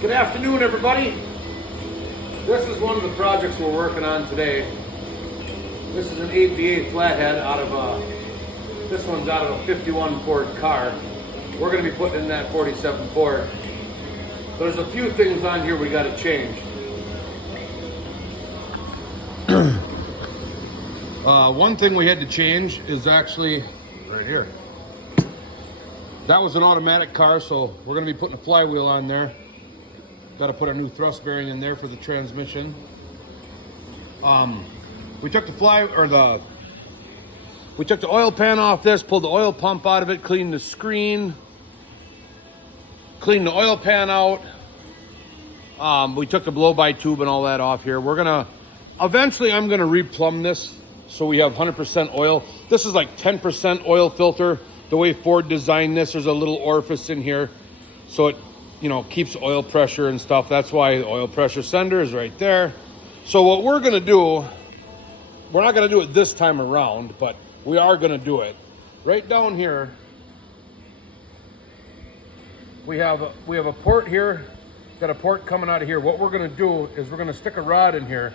Good afternoon, everybody. This is one of the projects we're working on today. This is an 8BA flathead out of this one's out of a 51 Ford car. We're going to be putting in that 47 Ford. There's a few things on here we got to change. One thing we had to change is actually right here. That was an automatic car, so we're going to be putting a flywheel on there. Got to put a new thrust bearing in there for the transmission. We took the we took the oil pan off this, pulled the oil pump out of it, cleaned the screen, cleaned the oil pan out. We took the blow-by tube and all that off here. Eventually I'm gonna replumb this so we have 100% oil. This is like 10% oil filter. The way Ford designed this, there's a little orifice in here, so it, keeps oil pressure and stuff. That's why the oil pressure sender is right there. So what we're gonna do, we're not gonna do it this time around, but we are gonna do it. Right down here, we have a port here, got a port coming out of here. What we're gonna do is we're gonna stick a rod in here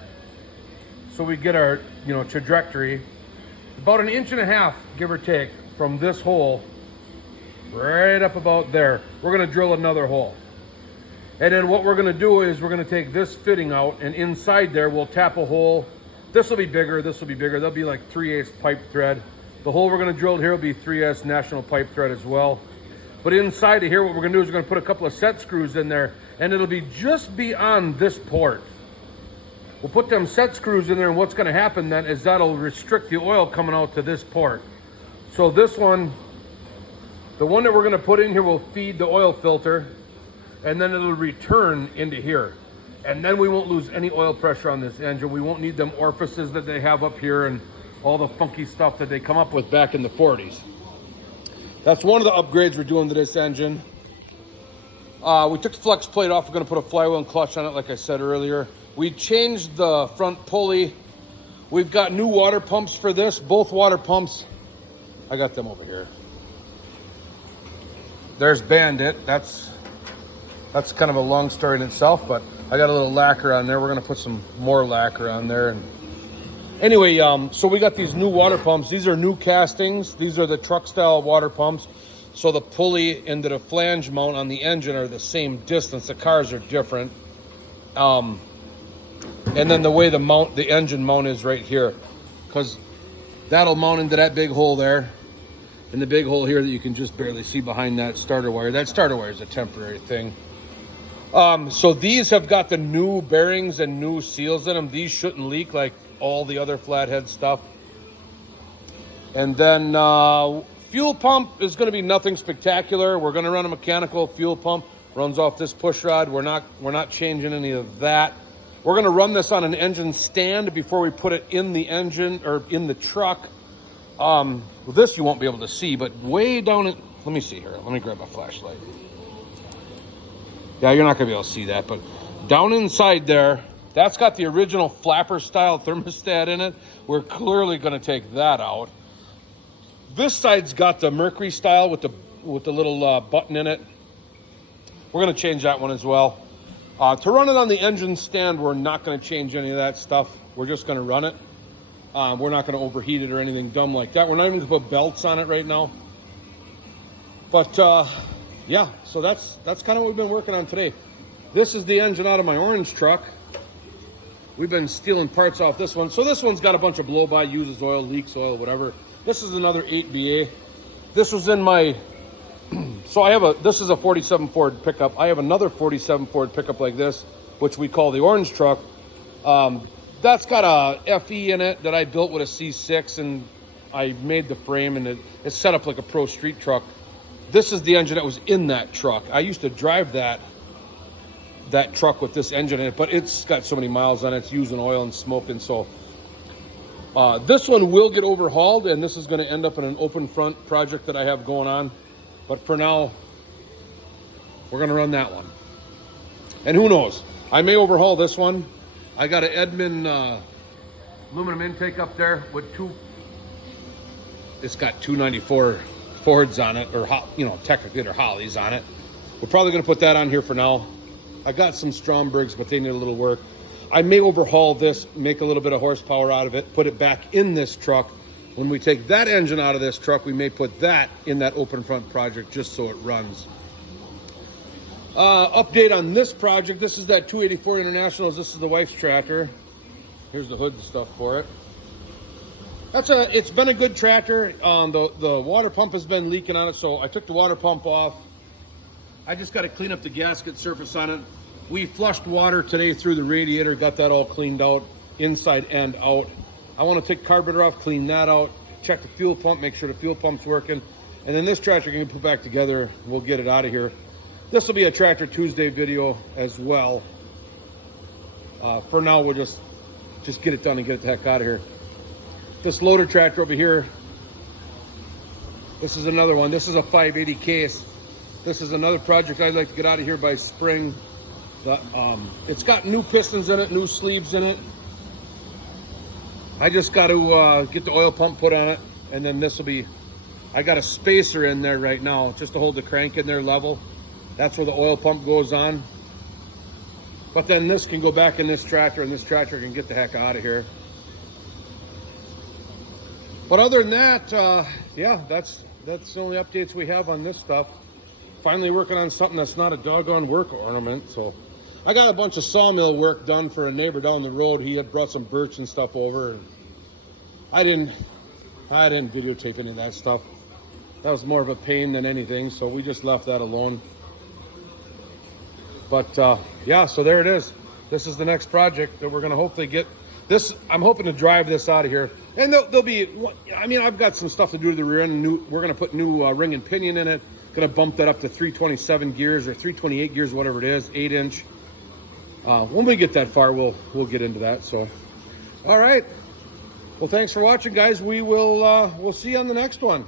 so we get our, trajectory about 1.5 inches, give or take, from this hole right up about there. We're gonna drill another hole. And then what we're gonna do is we're gonna take this fitting out, and inside there we'll tap a hole. This will be bigger, this will be bigger. There'll be like 3/8 pipe thread. The hole we're gonna drill here will be 3/8 national pipe thread as well. But inside of here, what we're gonna do is we're gonna put a couple of set screws in there, and it'll be just beyond this port. We'll put them set screws in there, and what's gonna happen then is that'll restrict the oil coming out to this port. So this one, the one that we're gonna put in here will feed the oil filter, and then it'll return into here. And then we won't lose any oil pressure on this engine. We won't need them orifices that they have up here and all the funky stuff that they come up with back in the 40s. That's one of the upgrades we're doing to this engine. We took the flex plate off. We're gonna put a flywheel and clutch on it, like I said earlier. We changed the front pulley. We've got new water pumps for this. Both water pumps, I got them over here. There's Bandit. That's kind of a long story in itself, but I got a little lacquer on there. We're gonna put some more lacquer on there. And anyway, so we got these new water pumps. These are new castings. These are the truck style water pumps. So the pulley and the flange mount on the engine are the same distance. The cars are different. And then the way the engine mount is right here, because that'll mount into that big hole there, and the big hole here that you can just barely see behind that starter wire. That starter wire is a temporary thing. So these have got the new bearings and new seals in them. These shouldn't leak like all the other flathead stuff. And then fuel pump is going to be nothing spectacular. We're going to run a mechanical fuel pump. Runs off this push rod. We're not changing any of that. We're going to run this on an engine stand before we put it in the engine or in the truck. This you won't be able to see, but way down in, let me see here. Let me grab my flashlight. Yeah, you're not going to be able to see that, but down inside there, that's got the original flapper style thermostat in it. We're clearly going to take that out. This side's got the Mercury style with the little button in it. We're going to change that one as well. To run it on the engine stand, we're not going to change any of that stuff. We're just going to run it. We're not going to overheat it or anything dumb like that. We're not even going to put belts on it right now. But yeah, so that's kind of what we've been working on today. This is the engine out of my orange truck. We've been stealing parts off this one. So this one's got a bunch of blow-by, uses oil, leaks oil, whatever. This is another 8BA. This was in my, this is a 47 Ford pickup. I have another 47 Ford pickup like this, which we call the orange truck. That's got a FE in it that I built with a C6, and I made the frame, and it's set up like a pro street truck. This is the engine that was in that truck. I used to drive that truck with this engine in it, but it's got so many miles on it. It's using oil and smoking. So this one will get overhauled, and this is going to end up in an open front project that I have going on. But for now, we're going to run that one. And who knows? I may overhaul this one. I got an Edmund aluminum intake up there with it's got 294 Fords on it, or technically they're Hollies on it. We're probably going to put that on here for now. I got some Strombergs, but they need a little work. I may overhaul this, make a little bit of horsepower out of it, put it back in this truck. When we take that engine out of this truck, we may put that in that open front project just so it runs. Update on this project. This is that 284 Internationals. This is the wife's tractor. Here's the hood stuff for it. It's been a good tractor. The water pump has been leaking on it, so I took the water pump off. I just got to clean up the gasket surface on it. We flushed water today through the radiator, got that all cleaned out, inside and out. I want to take carburetor off, clean that out, check the fuel pump, make sure the fuel pump's working, and then this tractor can be put back together. We'll get it out of here. This will be a Tractor Tuesday video as well. For now, we'll just get it done and get it the heck out of here. This loader tractor over here, this is another one. This is a 580 case. This is another project I'd like to get out of here by spring. It's got new pistons in it, new sleeves in it. I just got to get the oil pump put on it, and then this will be, I got a spacer in there right now just to hold the crank in there level. That's where the oil pump goes on. But then this can go back in this tractor, and this tractor can get the heck out of here. But other than that, yeah, that's the only updates we have on this stuff. Finally working on something that's not a doggone work ornament. So I got a bunch of sawmill work done for a neighbor down the road. He had brought some birch and stuff over, and I didn't videotape any of that stuff. That was more of a pain than anything, so we just left that alone. But yeah, so there it is. This is the next project that we're gonna hopefully get this. I'm hoping to drive this out of here, and there'll be, I mean, I've got some stuff to do to the rear end. We're gonna put new ring and pinion in it. Gonna bump that up to 327 gears or 328 gears, whatever it is, 8-inch. When we get that far, we'll get into that. So, all right. Well, thanks for watching, guys. We'll see you on the next one.